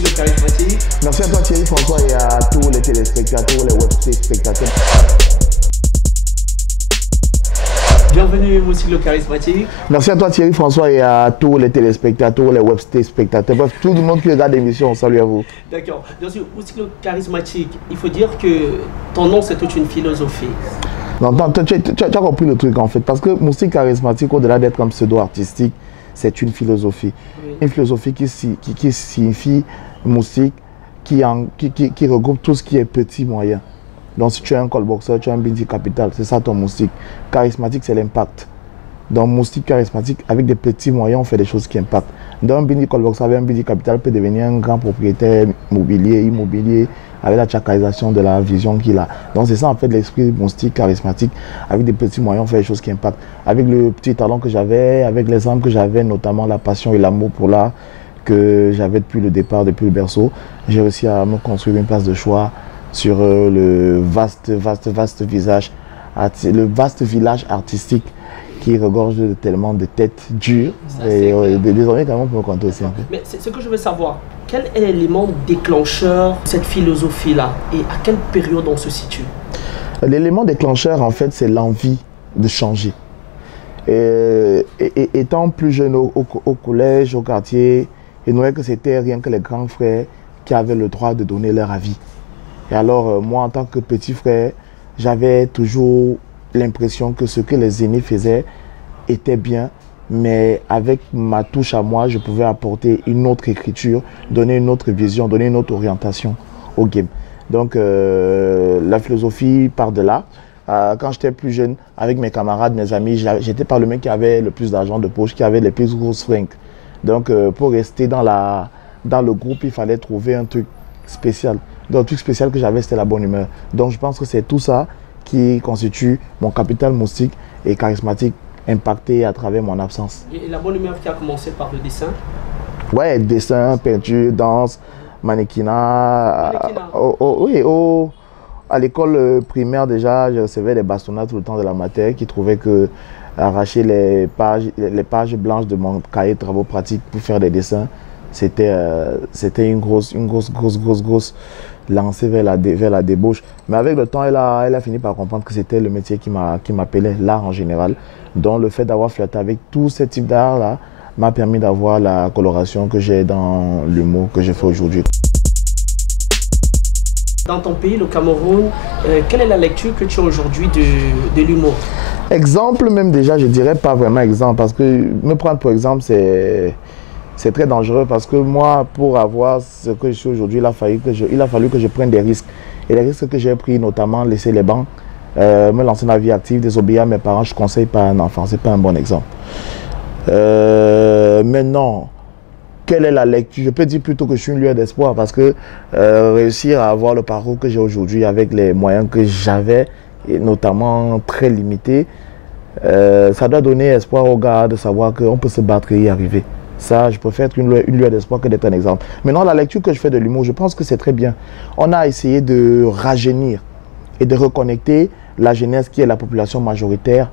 aussi le charismatique. Merci à toi Thierry François et à tous les téléspectateurs, les web spectateurs. Bienvenue aussi le charismatique. Merci à toi Thierry François et à tous les téléspectateurs, les web spectateurs. Bref, tout le monde qui regarde l'émission, salut à vous. D'accord. Bien sûr, aussi le charismatique. Il faut dire que ton nom c'est toute une philosophie. Non, tu as compris le truc en fait, parce que Moustique charismatique, au-delà d'être un pseudo artistique, c'est une philosophie. Oui. Une philosophie qui signifie Moustique, qui regroupe tout ce qui est petit, moyen. Donc si tu es un callboxer, tu as un Bindi Capital, c'est ça ton Moustique. Charismatique, c'est l'impact. Donc Moustique charismatique, avec des petits moyens, on fait des choses qui impactent. Donc un Bindi callboxer avec un Bindi Capital peut devenir un grand propriétaire immobilier, avec la chakarisation de la vision qu'il a. Donc c'est ça en fait l'esprit Moustique charismatique. Avec des petits moyens, on fait des choses qui impactent. Avec le petit talent que j'avais, avec les armes que j'avais, notamment la passion et l'amour pour l'art que j'avais depuis le départ, depuis le berceau, j'ai réussi à me construire une place de choix sur le vaste village artistique qui regorge tellement de têtes dures. Et désormais, quand même, on peut me compter aussi un peu. Mais c'est ce que je veux savoir. Quel est l'élément déclencheur de cette philosophie-là et à quelle période on se situe? L'élément déclencheur, en fait, c'est l'envie de changer. Étant plus jeune au collège, au quartier, je trouvais que c'était rien que les grands frères qui avaient le droit de donner leur avis. Et alors, moi, en tant que petit frère, j'avais toujours l'impression que ce que les aînés faisaient était bien, mais avec ma touche à moi, je pouvais apporter une autre écriture, donner une autre vision, donner une autre orientation au game. Donc, la philosophie part de là. Quand j'étais plus jeune, avec mes camarades, mes amis, j'étais pas le mec qui avait le plus d'argent de poche, qui avait les plus grosses fringues. Donc, pour rester dans le groupe, il fallait trouver un truc spécial. Donc, le truc spécial que j'avais, c'était la bonne humeur. Donc, je pense que c'est tout ça qui constitue mon capital moustique et charismatique impacté à travers mon absence. Et la bonne humeur qui a commencé par le dessin? Ouais, dessin, peinture, danse, mannequinat. Oui, à l'école primaire déjà, je recevais des bastonnades tout le temps de la matière qui trouvaient que arracher les pages blanches de mon cahier de travaux pratiques pour faire des dessins, c'était une grosse lancée vers la débauche. Mais avec le temps, elle a fini par comprendre que c'était le métier qui m'appelait, l'art en général. Donc le fait d'avoir flirté avec tous ces types d'art-là m'a permis d'avoir la coloration que j'ai dans l'humour que je fais aujourd'hui. Dans ton pays, le Cameroun, quelle est la lecture que tu as aujourd'hui de l'humour? Exemple même déjà, je dirais pas vraiment exemple, parce que me prendre pour exemple, c'est très dangereux parce que moi, pour avoir ce que je suis aujourd'hui, il a fallu que je prenne des risques. Et les risques que j'ai pris, notamment laisser les bancs, me lancer dans la vie active, désobéir à mes parents, je ne conseille pas à un enfant, ce n'est pas un bon exemple. Maintenant, quelle est la lecture? Je peux dire plutôt que je suis une lueur d'espoir parce que réussir à avoir le parcours que j'ai aujourd'hui avec les moyens que j'avais, et notamment très limités, ça doit donner espoir aux gars de savoir qu'on peut se battre et y arriver. Ça, je préfère être une lueur d'espoir que d'être un exemple. Maintenant, la lecture que je fais de l'humour, je pense que c'est très bien. On a essayé de rajeunir et de reconnecter la jeunesse qui est la population majoritaire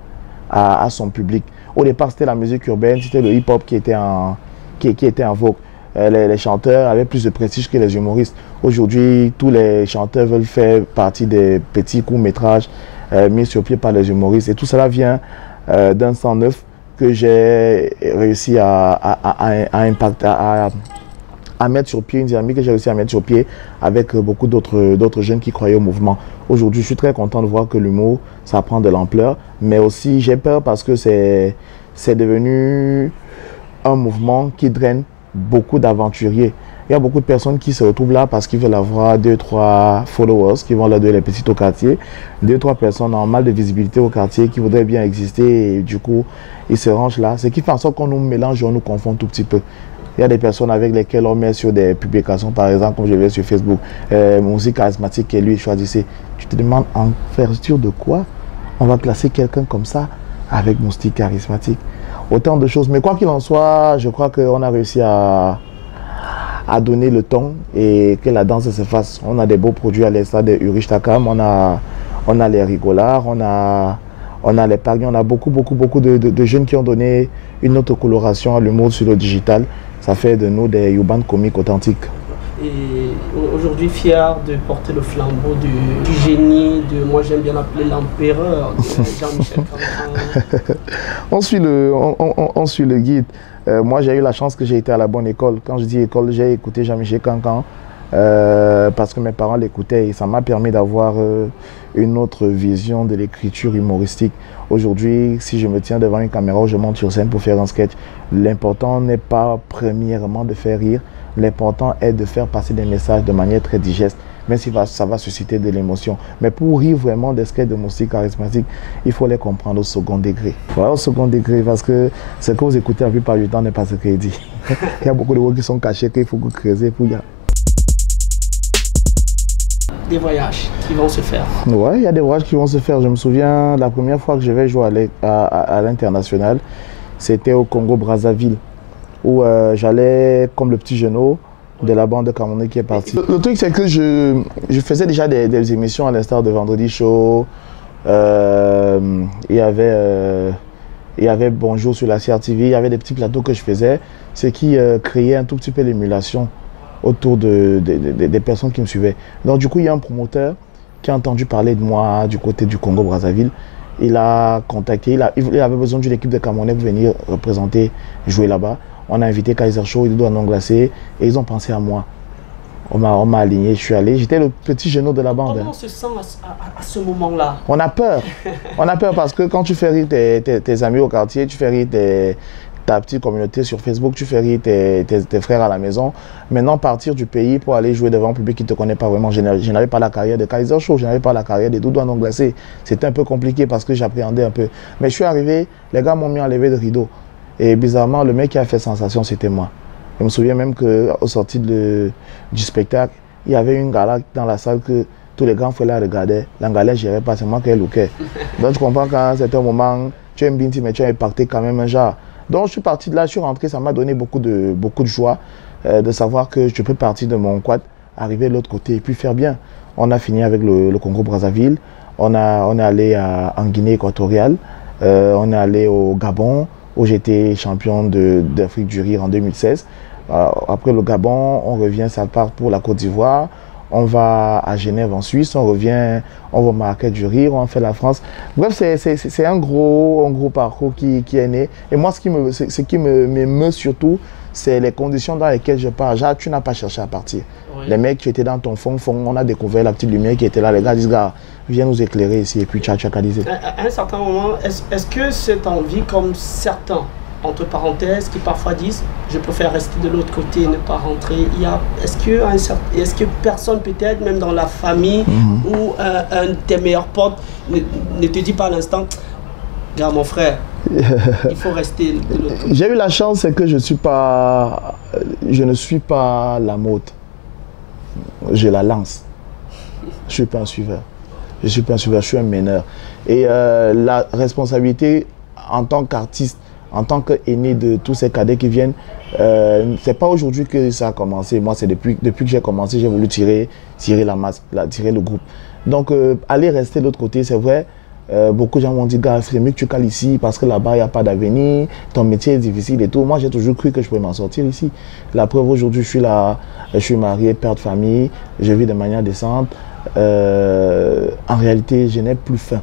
à son public. Au départ, c'était la musique urbaine, c'était le hip-hop qui était en vogue. Les chanteurs avaient plus de prestige que les humoristes. Aujourd'hui, tous les chanteurs veulent faire partie des petits courts-métrages mis sur pied par les humoristes. Et tout cela vient d'un sang neuf que j'ai réussi à mettre sur pied, une dynamique que j'ai réussi à mettre sur pied avec beaucoup d'autres jeunes qui croyaient au mouvement. Aujourd'hui, je suis très content de voir que l'humour, ça prend de l'ampleur, mais aussi j'ai peur parce que c'est devenu un mouvement qui draine beaucoup d'aventuriers. Il y a beaucoup de personnes qui se retrouvent là parce qu'ils veulent avoir 2-3 followers qui vont leur donner les petits au quartier. 2-3 personnes en mal de visibilité au quartier qui voudraient bien exister et du coup, ils se rangent là. Ce qui fait en sorte qu'on nous mélange et on nous confond tout petit peu. Il y a des personnes avec lesquelles on met sur des publications, par exemple, comme je vais sur Facebook, musique charismatique et lui choisissez. Tu te demandes en vertu de quoi on va classer quelqu'un comme ça avec Moustique charismatique. Autant de choses. Mais quoi qu'il en soit, je crois qu'on a réussi à donner le ton et que la danse se fasse. On a des beaux produits à l'instar de Urich Takam, on a les rigolards, on a les pagnes, on a beaucoup de jeunes qui ont donné une autre coloration à l'humour sur le digital. Ça fait de nous des urbains comiques authentiques. Et aujourd'hui fier de porter le flambeau du génie, moi j'aime bien l'appeler l'empereur, de Jean-Michel Cancan. On suit le guide. Moi j'ai eu la chance que j'ai été à la bonne école. Quand je dis école, j'ai écouté Jean-Michel Cancan parce que mes parents l'écoutaient et ça m'a permis d'avoir une autre vision de l'écriture humoristique. Aujourd'hui, si je me tiens devant une caméra ou je monte sur scène pour faire un sketch, l'important n'est pas premièrement de faire rire, l'important est de faire passer des messages de manière très digeste, même si ça va susciter de l'émotion. Mais pour rire vraiment des sketchs de Moustique charismatique, il faut les comprendre au second degré. Voilà, au second degré, parce que ce que vous écoutez la plupart du temps n'est pas ce qu'il dit. Il y a beaucoup de mots qui sont cachés qu'il faut creuser pour y aller. Des voyages qui vont se faire. Oui, il y a des voyages qui vont se faire. Je me souviens, la première fois que je vais jouer à l'international, c'était au Congo-Brazzaville, où j'allais comme le petit genou de la bande de Camerounais qui est parti. Le truc, c'est que je faisais déjà des émissions à l'instar de Vendredi Show. Il y avait Bonjour sur la CRTV, il y avait des petits plateaux que je faisais, ce qui créait un tout petit peu l'émulation autour des personnes qui me suivaient. Donc du coup, il y a un promoteur qui a entendu parler de moi du côté du Congo-Brazzaville. Il a contacté, il avait besoin d'une équipe de Camerounais pour venir représenter, jouer là-bas. On a invité Kaiser Show, Doudou Anon Glacé et ils ont pensé à moi. On m'a aligné, je suis allé. J'étais le petit genou de la bande. Comment on se sent à ce moment-là? On a peur. On a peur parce que quand tu fais rire tes amis au quartier, tu fais rire ta petite communauté sur Facebook, tu fais rire tes frères à la maison. Maintenant, partir du pays pour aller jouer devant un public qui ne te connaît pas vraiment, je n'avais pas la carrière de Kaiser Show, je n'avais pas la carrière de Doudou Anon Glacé. C'était un peu compliqué parce que j'appréhendais un peu. Mais je suis arrivé, les gars m'ont mis en levée de rideau. Et bizarrement, le mec qui a fait sensation, c'était moi. Je me souviens même qu'au sorti du spectacle, il y avait une gala dans la salle que tous les grands frères la regardaient. La gala, je n'irais pas, c'est moi qui ai looké. Donc je comprends qu'à un certain moment, tu es un binti, mais tu as impacté quand même un genre. Donc je suis parti de là, je suis rentré, ça m'a donné beaucoup de joie de savoir que je peux partir de mon quad, arriver de l'autre côté et puis faire bien. On a fini avec le Congo-Brazzaville, on est allé en Guinée équatoriale, on est allé au Gabon, où j'étais champion d'Afrique du Rire en 2016. Après le Gabon, on revient, ça part pour la Côte d'Ivoire. On va à Genève en Suisse, on revient, on va au Marrakech du Rire, on fait la France. Bref, c'est un gros parcours qui est né. Et moi, ce qui m'émeut surtout, c'est les conditions dans lesquelles je pars. Genre, tu n'as pas cherché à partir. Oui. Les mecs, tu étais dans ton fond, on a découvert la petite lumière qui était là. Les gars disent, gars, viens nous éclairer ici. Et puis, tu as cadisé. À un certain moment, est-ce que cette envie, comme certains, entre parenthèses, qui parfois disent je préfère rester de l'autre côté et ne pas rentrer. Est-ce que personne, peut-être même dans la famille ou un de tes meilleurs potes ne te dit pas à l'instant, regarde mon frère, il faut rester de l'autre côté? J'ai eu la chance, c'est que je ne suis pas la mode. Je la lance. Je ne suis pas un suiveur. Je suis un meneur. Et la responsabilité en tant qu'artiste, en tant qu'aîné de tous ces cadets qui viennent, c'est pas aujourd'hui que ça a commencé. Moi, c'est depuis que j'ai commencé, j'ai voulu tirer la masse, tirer le groupe. Donc, aller rester de l'autre côté, c'est vrai. Beaucoup de gens m'ont dit, gars, c'est mieux que tu cales ici parce que là-bas, il n'y a pas d'avenir, ton métier est difficile et tout. Moi, j'ai toujours cru que je pouvais m'en sortir ici. La preuve, aujourd'hui, je suis là, je suis marié, père de famille, je vis de manière décente. En réalité, je n'ai plus faim.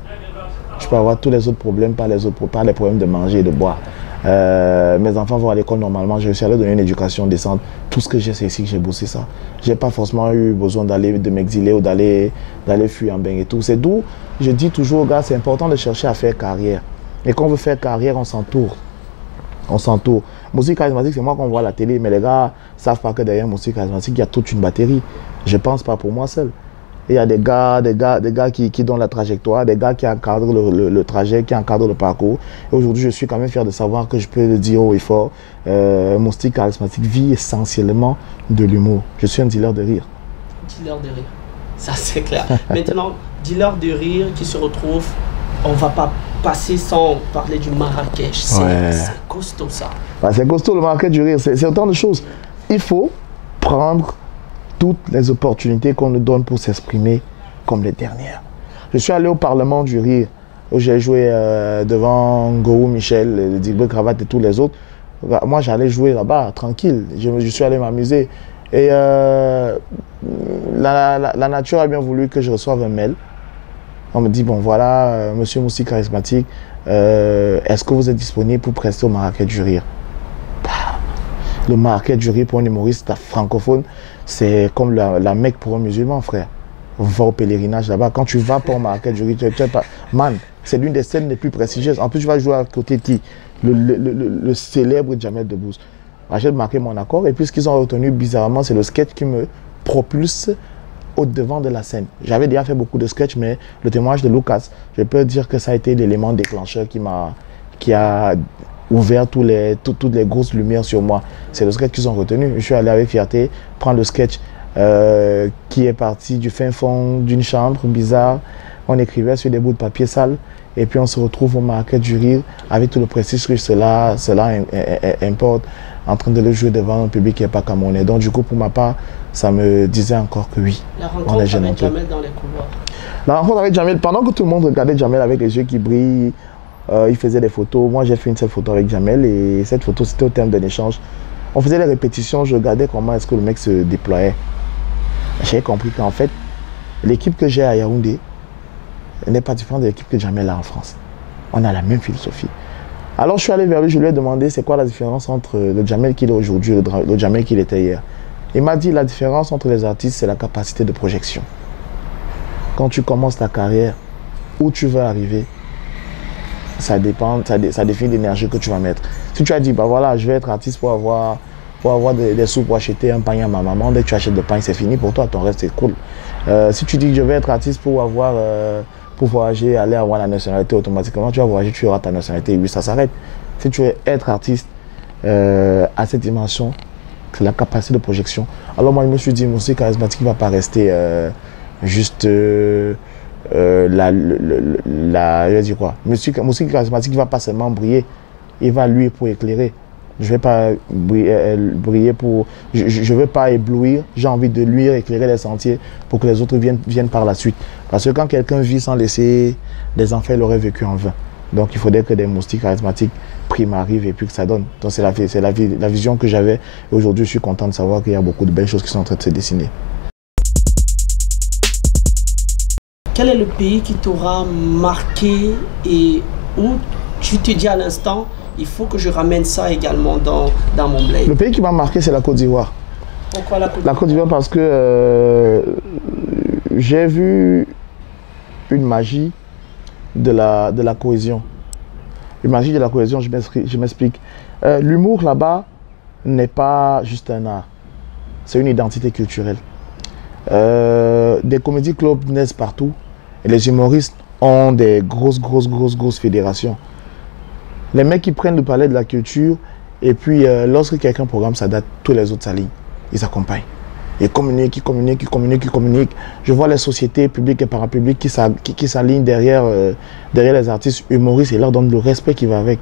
Je peux avoir tous les autres problèmes, pas les problèmes de manger et de boire. Mes enfants vont à l'école normalement, je suis allé donner une éducation décente. Tout ce que j'ai, c'est ici que j'ai bossé ça. Je n'ai pas forcément eu besoin de m'exiler ou d'aller fuir en bain et tout. C'est d'où je dis toujours, gars, c'est important de chercher à faire carrière. Et quand on veut faire carrière, on s'entoure. On s'entoure. Moustique charismatique, c'est moi qu'on voit à la télé, mais les gars ne savent pas que derrière Moustique charismatique, il y a toute une batterie. Je ne pense pas pour moi seul. Il y a des gars qui donnent la trajectoire, des gars qui encadrent le trajet, qui encadrent le parcours. Et aujourd'hui, je suis quand même fier de savoir que je peux le dire haut et fort. Moustique charismatique vit essentiellement de l'humour. Je suis un dealer de rire. Dealer de rire, ça c'est clair. Maintenant, dealer de rire qui se retrouve, on ne va pas passer sans parler du Marrakech. C'est costaud ça. C'est costaud le Marrakech du rire, c'est autant de choses. Il faut prendre toutes les opportunités qu'on nous donne pour s'exprimer comme les dernières. Je suis allé au Parlement du Rire, où j'ai joué devant Gorou Michel, Digbe Cravate et tous les autres. Moi, j'allais jouer là-bas, tranquille. Je suis allé m'amuser. Et la nature a bien voulu que je reçoive un mail. On me dit, bon voilà, monsieur Moussi Charismatique, est-ce que vous êtes disponible pour prester au Marrakech du Rire? Le Marrakech du Rire pour un humoriste francophone, c'est comme la Mecque pour un musulman, frère. On va au pèlerinage là-bas. Quand tu vas pour Marrakech du Rire, tu es pas... Man, c'est l'une des scènes les plus prestigieuses. En plus, tu vas jouer à côté de qui? Le célèbre Jamel Debbouze. J'ai marqué mon accord. Et puis, ce qu'ils ont retenu bizarrement, c'est le sketch qui me propulse au devant de la scène. J'avais déjà fait beaucoup de sketchs, mais le témoignage de Lucas, je peux dire que ça a été l'élément déclencheur qui a ouvert toutes les grosses lumières sur moi. C'est le sketch qu'ils ont retenu. Je suis allé avec fierté prendre le sketch qui est parti du fin fond d'une chambre bizarre. On écrivait sur des bouts de papier sale. Et puis on se retrouve au Marrakech du Rire avec tout le prestige que cela importe, en train de le jouer devant un public qui n'est pas camerounais. Donc du coup, pour ma part, ça me disait encore que oui. La rencontre avec Jamel dans les couloirs. La rencontre avec Jamel, pendant que tout le monde regardait Jamel avec les yeux qui brillent, il faisait des photos. Moi, j'ai fait une seule photo avec Jamel et cette photo, c'était au terme d'un échange. On faisait les répétitions, je regardais comment est-ce que le mec se déployait. J'ai compris qu'en fait, l'équipe que j'ai à Yaoundé n'est pas différente de l'équipe que Jamel a en France. On a la même philosophie. Alors je suis allé vers lui, je lui ai demandé c'est quoi la différence entre le Jamel qu'il est aujourd'hui et le Jamel qu'il était hier. Il m'a dit la différence entre les artistes, c'est la capacité de projection. Quand tu commences ta carrière, où tu veux arriver, ça dépend, ça définit l'énergie que tu vas mettre. Si tu as dit, bah voilà, je vais être artiste pour avoir des sous pour acheter un pain à ma maman, dès que tu achètes le pain, c'est fini pour toi, ton reste c'est cool. Si tu dis que je vais être artiste pour voyager, aller avoir la nationalité automatiquement, tu vas voyager, tu auras ta nationalité et puis ça s'arrête. Si tu veux être artiste à cette dimension, c'est la capacité de projection. Alors moi je me suis dit, Moussi Charismatique ne va pas rester juste je vais dire quoi, Moussi Charismatique ne va pas seulement briller, il va lui pour éclairer. Je ne vais pas briller pour... Je ne veux pas éblouir, j'ai envie de lui éclairer les sentiers pour que les autres viennent par la suite. Parce que quand quelqu'un vit sans laisser des enfants, il aurait vécu en vain. Donc il faudrait que des moustiques charismatiques m'arrivent et puis que ça donne. Donc c'est la vision que j'avais. Et aujourd'hui, je suis content de savoir qu'il y a beaucoup de belles choses qui sont en train de se dessiner. Quel est le pays qui t'aura marqué et où tu te dis à l'instant, il faut que je ramène ça également dans mon bled? Le pays qui m'a marqué, c'est la Côte d'Ivoire. Pourquoi la Côte d'Ivoire? La Côte d'Ivoire parce que j'ai vu une magie de la cohésion. Une magie de la cohésion, je m'explique. L'humour là-bas n'est pas juste un art, c'est une identité culturelle. Des comédie clubs naissent partout et les humoristes ont des grosses fédérations. Les mecs qui prennent le palais de la culture et puis lorsque quelqu'un programme sa date, tous les autres s'alignent, ils accompagnent. Ils communiquent. Je vois les sociétés publiques et parapubliques qui s'alignent derrière les artistes humoristes et leur donnent le respect qui va avec.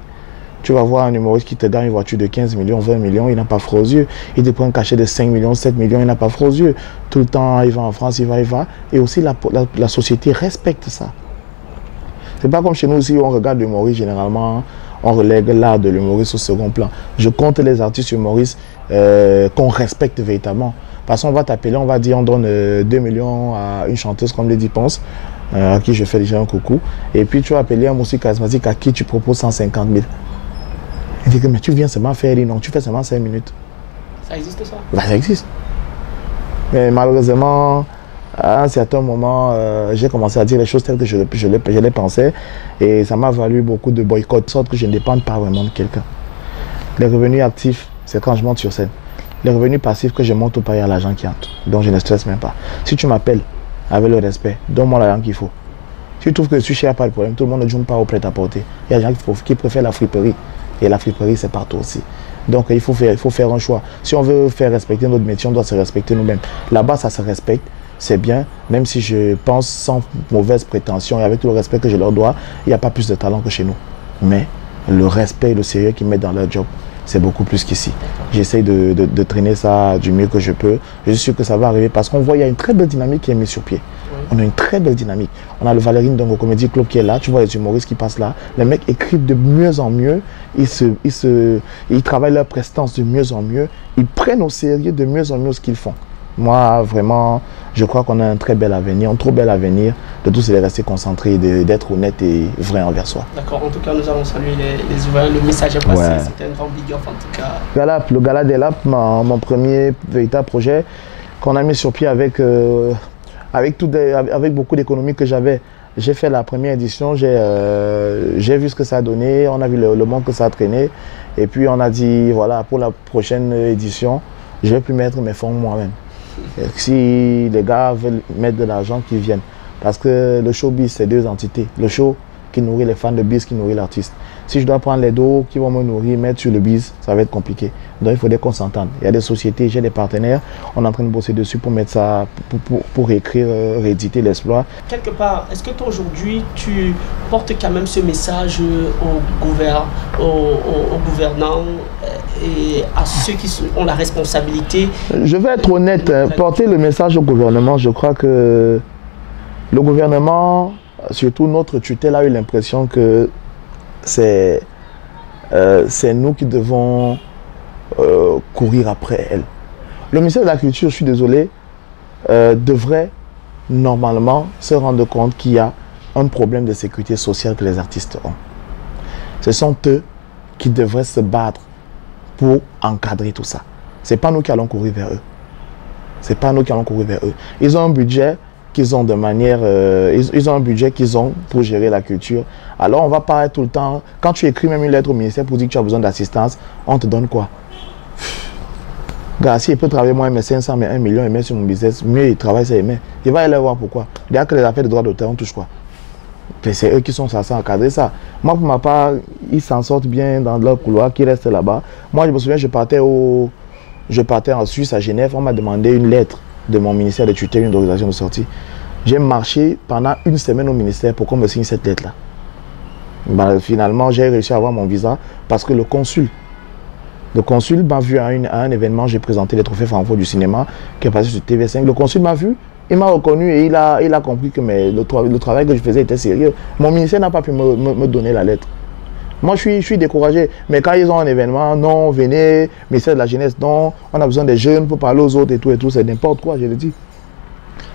Tu vas voir un humoriste qui te gagne une voiture de 15 millions, 20 millions, il n'a pas froid aux yeux. Il te prend un cachet de 5 millions, 7 millions, il n'a pas froid aux yeux. Tout le temps, il va en France, il va. Et aussi, la société respecte ça. C'est pas comme chez nous ici, où on regarde l'humoriste, généralement, on relègue l'art de l'humoriste au second plan. Je compte les artistes humoristes qu'on respecte véritablement. Parce qu'on va t'appeler, on va dire, on donne 2 millions à une chanteuse comme Lady Ponce, à qui je fais déjà un coucou. Et puis tu vas appeler un Moussi Charismatique à qui tu proposes 150 000. Il dit que mais tu viens seulement faire, non, tu fais seulement 5 minutes. Ça existe ça? Ben, ça existe. Mais malheureusement, à un certain moment, j'ai commencé à dire les choses telles que je les pensais. Et ça m'a valu beaucoup de boycott, de sorte que je ne dépende pas vraiment de quelqu'un. Les revenus actifs, c'est quand je monte sur scène. Les revenus passifs que je monte au pays à l'argent qui entre. Donc je ne stresse même pas. Si tu m'appelles avec le respect, donne-moi l'argent qu'il faut. Si tu trouves que je suis cher, pas de problème. Tout le monde ne joue pas au prêt-à-porter. Il y a des gens qui préfèrent la friperie. Et la friperie, c'est partout aussi. Donc il faut faire un choix. Si on veut faire respecter notre métier, on doit se respecter nous-mêmes. Là-bas, ça se respecte, c'est bien. Même si je pense sans mauvaise prétention et avec tout le respect que je leur dois, il n'y a pas plus de talent que chez nous. Mais le respect et le sérieux qu'ils mettent dans leur job, c'est beaucoup plus qu'ici. J'essaye de traîner ça du mieux que je peux. Je suis sûr que ça va arriver parce qu'on voit qu'il y a une très belle dynamique qui est mise sur pied. On a une très belle dynamique. On a le Valérine Dongo Comedy Club qui est là. Tu vois les humoristes qui passent là. Les mecs écrivent de mieux en mieux. Ils travaillent leur prestance de mieux en mieux. Ils prennent au sérieux de mieux en mieux ce qu'ils font. Moi, vraiment, je crois qu'on a un très bel avenir, un trop bel avenir. De tous, c'est de rester concentré, d'être honnête et vrai envers soi. D'accord, en tout cas, nous allons saluer les ouvriers. Le message est passé, c'était un grand big up en tout cas. Galap, le Gala des Lapes, mon premier véritable projet qu'on a mis sur pied avec beaucoup d'économies que j'avais. J'ai fait la première édition, j'ai vu ce que ça a donné, on a vu le monde que ça a traîné. Et puis on a dit, voilà, pour la prochaine édition, je vais plus mettre mes fonds moi-même. Si les gars veulent mettre de l'argent, qu'ils viennent. Parce que le showbiz, c'est deux entités. Le show qui nourrit les fans de biz, qui nourrit l'artiste. Si je dois prendre les dos qui vont me nourrir, mettre sur le biz, ça va être compliqué. Donc il faudrait qu'on s'entende. Il y a des sociétés, j'ai des partenaires, on est en train de bosser dessus pour mettre ça, pour réécrire, rééditer l'exploit. Quelque part, est-ce que toi aujourd'hui, tu portes quand même ce message aux gouvernants et à ceux qui ont la responsabilité? Je vais être honnête, porter le message au gouvernement, je crois que le gouvernement, surtout notre tutelle, a eu l'impression que c'est nous qui devons courir après elle. Le ministère de la Culture, je suis désolé, devrait normalement se rendre compte qu'il y a un problème de sécurité sociale que les artistes ont. Ce sont eux qui devraient se battre pour encadrer tout ça. Ce n'est pas nous qui allons courir vers eux. C'est pas nous qui allons courir vers eux. Ils ont un budget qu'ils ont de manière... ils ont un budget qu'ils ont pour gérer la culture. Alors on va pas tout le temps... Quand tu écris même une lettre au ministère pour dire que tu as besoin d'assistance, on te donne quoi? Gars, s'il peut travailler moins, mais 500, mais 1 million, il met sur mon business, mieux il travaille, ça il met. Il va aller voir pourquoi. Il y a que les affaires de droit d'auteur, on touche quoi? C'est eux qui sont censés encadrer ça. Moi, pour ma part, ils s'en sortent bien dans leur couloir, qui restent là-bas. Moi, je me souviens, je partais en Suisse, à Genève, on m'a demandé une lettre de mon ministère de tutelle, une autorisation de sortie. J'ai marché pendant une semaine au ministère pour qu'on me signe cette lettre-là. Ben, finalement, j'ai réussi à avoir mon visa parce que le consul m'a vu à un événement, j'ai présenté les trophées franco du cinéma qui est passé sur TV5. Le consul m'a vu, il m'a reconnu et il a compris que le travail que je faisais était sérieux. Mon ministère n'a pas pu me donner la lettre. Moi, je suis découragé. Mais quand ils ont un événement, non, venez, ministère de la Jeunesse, non, on a besoin des jeunes pour parler aux autres et tout, c'est n'importe quoi, je le dis.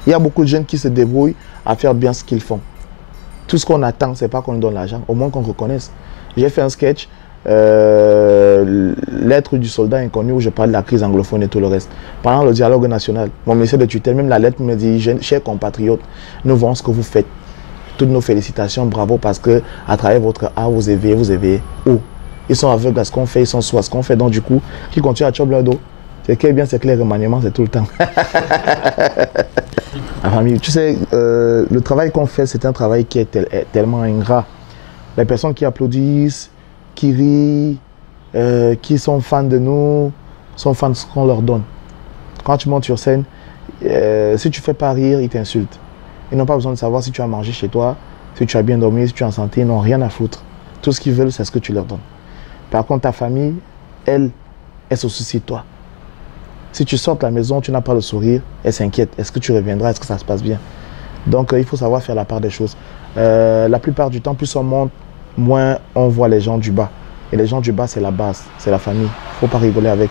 Il y a beaucoup de jeunes qui se débrouillent à faire bien ce qu'ils font. Tout ce qu'on attend, c'est pas qu'on nous donne l'argent, au moins qu'on reconnaisse. J'ai fait un sketch, lettre du soldat inconnu, où je parle de la crise anglophone et tout le reste. Pendant le dialogue national, mon ministère de tutelle, même la lettre me dit, chers compatriotes, nous voyons ce que vous faites. Toutes nos félicitations, bravo, parce que à travers votre art, vous éveillez où? Ils sont aveugles à ce qu'on fait, ils sont sourds à ce qu'on fait, donc du coup, ils continuent à choper leur dos. C'est que bien, c'est que les remaniements, c'est tout le temps. La famille, tu sais, le travail qu'on fait, c'est un travail qui est tellement ingrat. Les personnes qui applaudissent, qui rient, qui sont fans de nous, sont fans de ce qu'on leur donne. Quand tu montes sur scène, si tu ne fais pas rire, ils t'insultent. Ils n'ont pas besoin de savoir si tu as mangé chez toi, si tu as bien dormi, si tu es en santé, ils n'ont rien à foutre. Tout ce qu'ils veulent, c'est ce que tu leur donnes. Par contre, ta famille, elle se soucie de toi. Si tu sors de la maison, tu n'as pas le sourire, elle s'inquiète. Est-ce que tu reviendras? Est-ce que ça se passe bien? Donc, il faut savoir faire la part des choses. La plupart du temps, plus on monte, moins on voit les gens du bas. Et les gens du bas, c'est la base, c'est la famille. Il ne faut pas rigoler avec.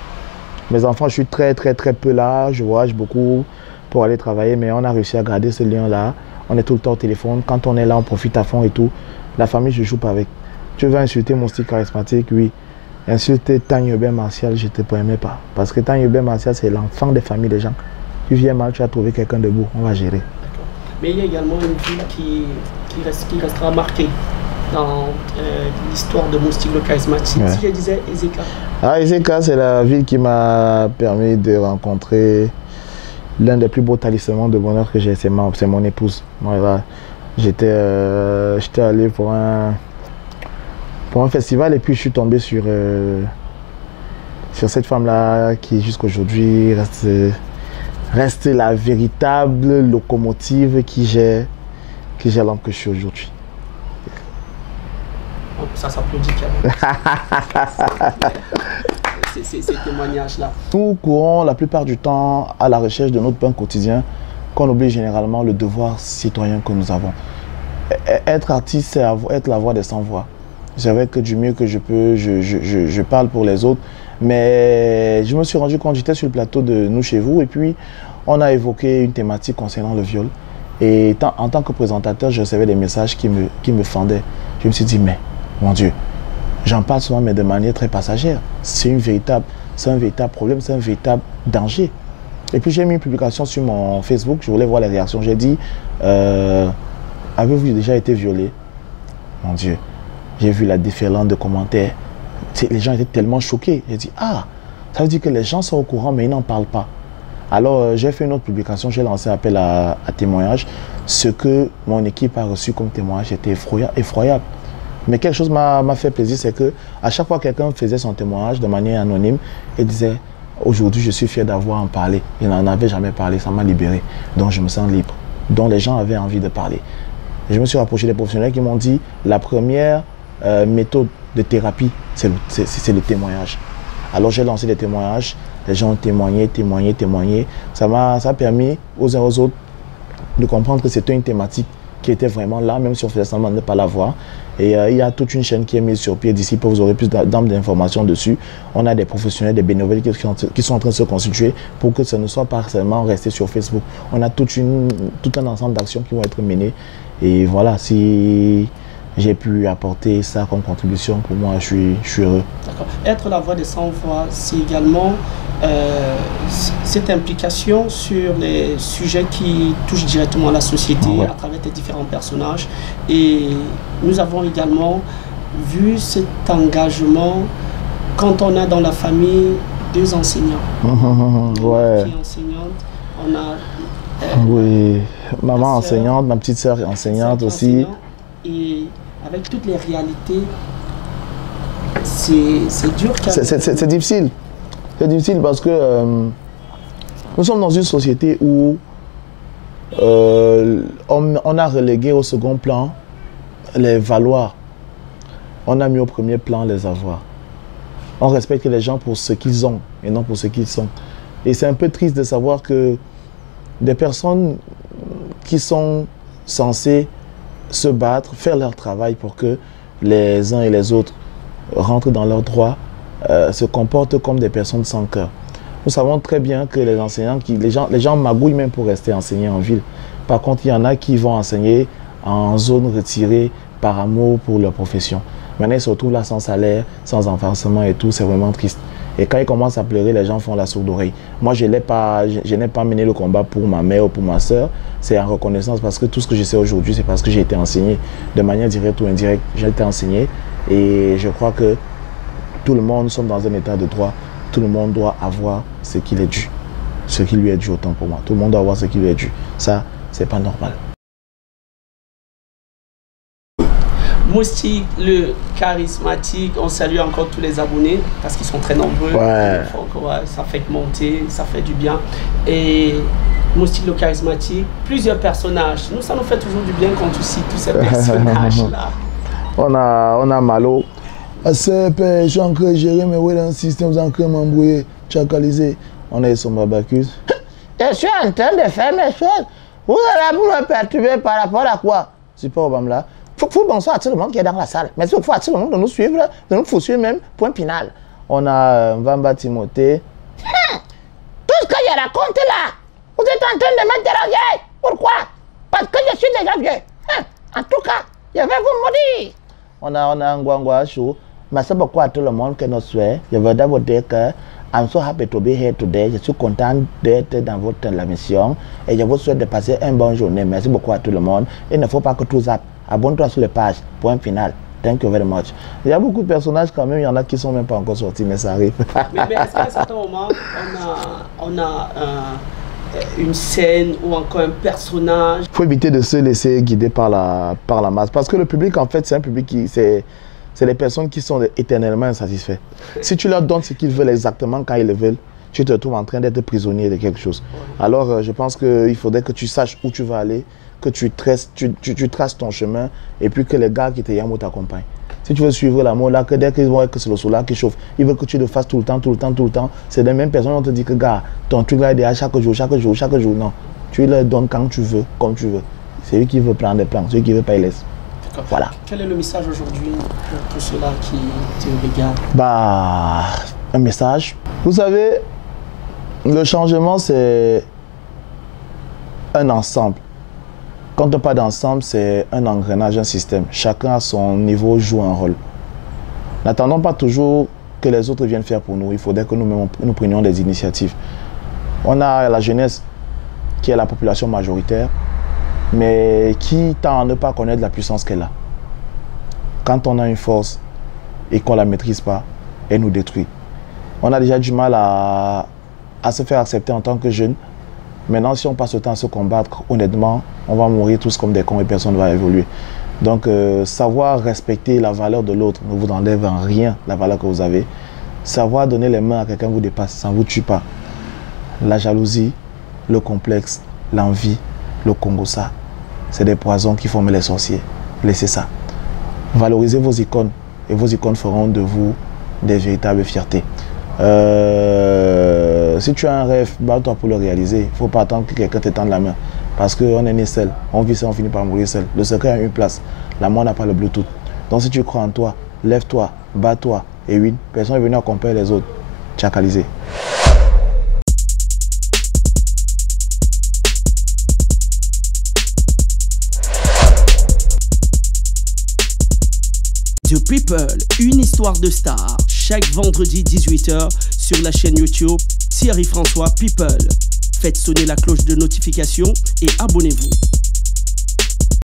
Mes enfants, je suis très peu là, je voyage beaucoup pour aller travailler, mais on a réussi à garder ce lien-là. On est tout le temps au téléphone. Quand on est là, on profite à fond et tout. La famille, je ne joue pas avec. Tu veux insulter mon style charismatique? Oui. Insulter Tang Yobin Martial, je ne te permets pas. Parce que Tang Yobin Martial, c'est l'enfant des familles des gens. Tu viens mal, tu as trouvé quelqu'un debout, on va gérer. Mais il y a également une ville qui restera marquée dans l'histoire de mon style charismatique. Ouais. Si je disais Ezeka. Ah, Ezeka, c'est la ville qui m'a permis de rencontrer l'un des plus beaux talismans de bonheur que j'ai, c'est mon épouse. Voilà. J'étais allé pour un festival et puis je suis tombé sur cette femme-là qui jusqu'aujourd'hui reste la véritable locomotive qui gère l'homme que je suis aujourd'hui. Ça s'applaudit quand même. Ces témoignages-là. Nous courons la plupart du temps à la recherche de notre pain quotidien, qu'on oublie généralement le devoir citoyen que nous avons. Être artiste, c'est être la voix des sans-voix. C'est vrai que du mieux que je peux, je parle pour les autres. Mais je me suis rendu compte, j'étais sur le plateau de Nous chez vous, et puis on a évoqué une thématique concernant le viol. Et en tant que présentateur, je recevais des messages qui me fendaient. Je me suis dit, mais mon Dieu, j'en parle souvent, mais de manière très passagère. C'est un véritable problème, c'est un véritable danger. Et puis j'ai mis une publication sur mon Facebook, je voulais voir les réactions. J'ai dit, avez-vous déjà été violé? Mon Dieu, j'ai vu la déferlante de commentaires. Les gens étaient tellement choqués. J'ai dit, ah, ça veut dire que les gens sont au courant, mais ils n'en parlent pas. Alors j'ai fait une autre publication, j'ai lancé un appel à témoignage. Ce que mon équipe a reçu comme témoignage était effroyable. Mais quelque chose m'a fait plaisir, c'est qu'à chaque fois que quelqu'un faisait son témoignage de manière anonyme, il disait, aujourd'hui je suis fier d'avoir en parlé. Il n'en avait jamais parlé, ça m'a libéré. Donc je me sens libre. Donc les gens avaient envie de parler. Et je me suis rapproché des professionnels qui m'ont dit, la première méthode de thérapie, c'est le témoignage. Alors j'ai lancé des témoignages, les gens ont témoigné. Ça a permis aux uns aux autres de comprendre que c'était une thématique qui était vraiment là, même si on faisait semblant de ne pas la voir. Et il y a toute une chaîne qui est mise sur pied. D'ici peu, vous aurez plus d'informations dessus. On a des professionnels, des bénévoles qui sont en train de se constituer pour que ce ne soit pas seulement resté sur Facebook. On a tout un ensemble d'actions qui vont être menées. Et voilà, si j'ai pu apporter ça comme contribution, pour moi, je suis heureux. D'accord. Être la voix des sans-voix, c'est également cette implication sur les sujets qui touchent directement la société à travers tes différents personnages. Et nous avons également vu cet engagement quand on a dans la famille deux enseignants. Ouais. Qui est enseignante, on a... oui, maman enseignante, ma petite sœur enseignante aussi. Et avec toutes les réalités, c'est dur. C'est difficile. C'est difficile parce que nous sommes dans une société où on a relégué au second plan les valoirs. On a mis au premier plan les avoirs. On respecte les gens pour ce qu'ils ont et non pour ce qu'ils sont. Et c'est un peu triste de savoir que des personnes qui sont censées se battre, faire leur travail pour que les uns et les autres rentrent dans leurs droits, se comportent comme des personnes sans cœur. Nous savons très bien que les enseignants, les gens magouillent même pour rester enseignants en ville. Par contre, il y en a qui vont enseigner en zone retirée par amour pour leur profession. Maintenant, ils se retrouvent là sans salaire, sans avancement et tout, c'est vraiment triste. Et quand ils commencent à pleurer, les gens font la sourde oreille. Moi, je n'ai pas mené le combat pour ma mère ou pour ma soeur. C'est en reconnaissance parce que tout ce que je sais aujourd'hui, c'est parce que j'ai été enseigné. De manière directe ou indirecte, j'ai été enseigné. Et je crois que tout le monde, nous sommes dans un état de droit. Tout le monde doit avoir ce qu'il est dû. Ce qui lui est dû autant pour moi. Tout le monde doit avoir ce qui lui est dû. Ça, c'est pas normal. Moustique, le charismatique, on salue encore tous les abonnés parce qu'ils sont très nombreux. Ouais. Ça fait monter, ça fait du bien. Et Moustique, le charismatique, plusieurs personnages. Nous, ça nous fait toujours du bien quand tu cites tous ces personnages-là. On a Malo. C'est je suis en train de gérer mes ouais dans le système, vous en train de m'embrouiller, chacalisé. On est son babacus. Je suis en train de faire mes choses. Vous êtes là pour me perturber par rapport à quoi? Super Obama. Faut bonsoir à tout le monde qui est dans la salle. Mais il faut à tout le monde de nous suivre, de nous poursuivre même, point final. On a Mvamba Timothée. Tout ce que je raconte là, vous êtes en train de m'interroger. Pourquoi? Parce que je suis déjà vieux. En tout cas, je vais vous maudire. On a Ngwangwa Chou. Merci beaucoup à tout le monde qui nous suit. Je veux d'abord dire que I'm so happy to be here today. Je suis content d'être dans votre mission et je vous souhaite de passer une bonne journée. Merci beaucoup à tout le monde. Il ne faut pas que tout zappe. Abonne-toi sur les pages. Point final. Thank you very much. Il y a beaucoup de personnages quand même. Il y en a qui ne sont même pas encore sortis, mais ça arrive. mais est-ce qu'à un certain moment, on a une scène ou encore un personnage? Il faut éviter de se laisser guider par la masse. Parce que le public, en fait, c'est un public qui... C'est les personnes qui sont éternellement insatisfaits. Si tu leur donnes ce qu'ils veulent exactement quand ils le veulent, tu te retrouves en train d'être prisonnier de quelque chose. Alors, je pense qu'il faudrait que tu saches où tu vas aller, que tu traces ton chemin et puis que les gars qui te yamou t'accompagnent. Si tu veux suivre l'amour, là, que dès qu'ils voient que c'est le solar qui chauffe, ils veulent que tu le fasses tout le temps, tout le temps, tout le temps. C'est les mêmes personnes qui vont te dire que, gars, ton truc là est à chaque jour, chaque jour, chaque jour. Non. Tu leur donnes quand tu veux, comme tu veux. C'est lui qui veut prendre des plans, celui qui veut pas, il laisse. Voilà. Quel est le message aujourd'hui pour tous ceux-là qui te regardent? Bah, un message. Vous savez, le changement, c'est un ensemble. Quand on parle d'ensemble, c'est un engrenage, un système. Chacun à son niveau joue un rôle. N'attendons pas toujours que les autres viennent faire pour nous. Il faudrait que nous prenions des initiatives. On a la jeunesse qui est la population majoritaire, mais qui tend à ne pas connaître la puissance qu'elle a. Quand on a une force et qu'on ne la maîtrise pas, elle nous détruit. On a déjà du mal à se faire accepter en tant que jeune. Maintenant, si on passe le temps à se combattre, honnêtement, on va mourir tous comme des cons et personne ne va évoluer. Donc, savoir respecter la valeur de l'autre ne vous enlève en rien la valeur que vous avez. Savoir donner les mains à quelqu'un vous dépasse, ça ne vous tue pas. La jalousie, le complexe, l'envie, le congossa, c'est des poisons qui forment les sorciers. Laissez ça. Valorisez vos icônes et vos icônes feront de vous des véritables fiertés. Si tu as un rêve, bats-toi pour le réaliser. Il ne faut pas attendre que quelqu'un te tende la main. Parce qu'on est né seul. On vit seul, on finit par mourir seul. Le secret a une place. La mort n'a pas le Bluetooth. Donc si tu crois en toi, lève-toi, bats-toi et win. Personne n'est venu accompagner les autres. Tchakalisé. The People, une histoire de star, chaque vendredi 18h sur la chaîne YouTube Thierry François People. Faites sonner la cloche de notification et abonnez-vous.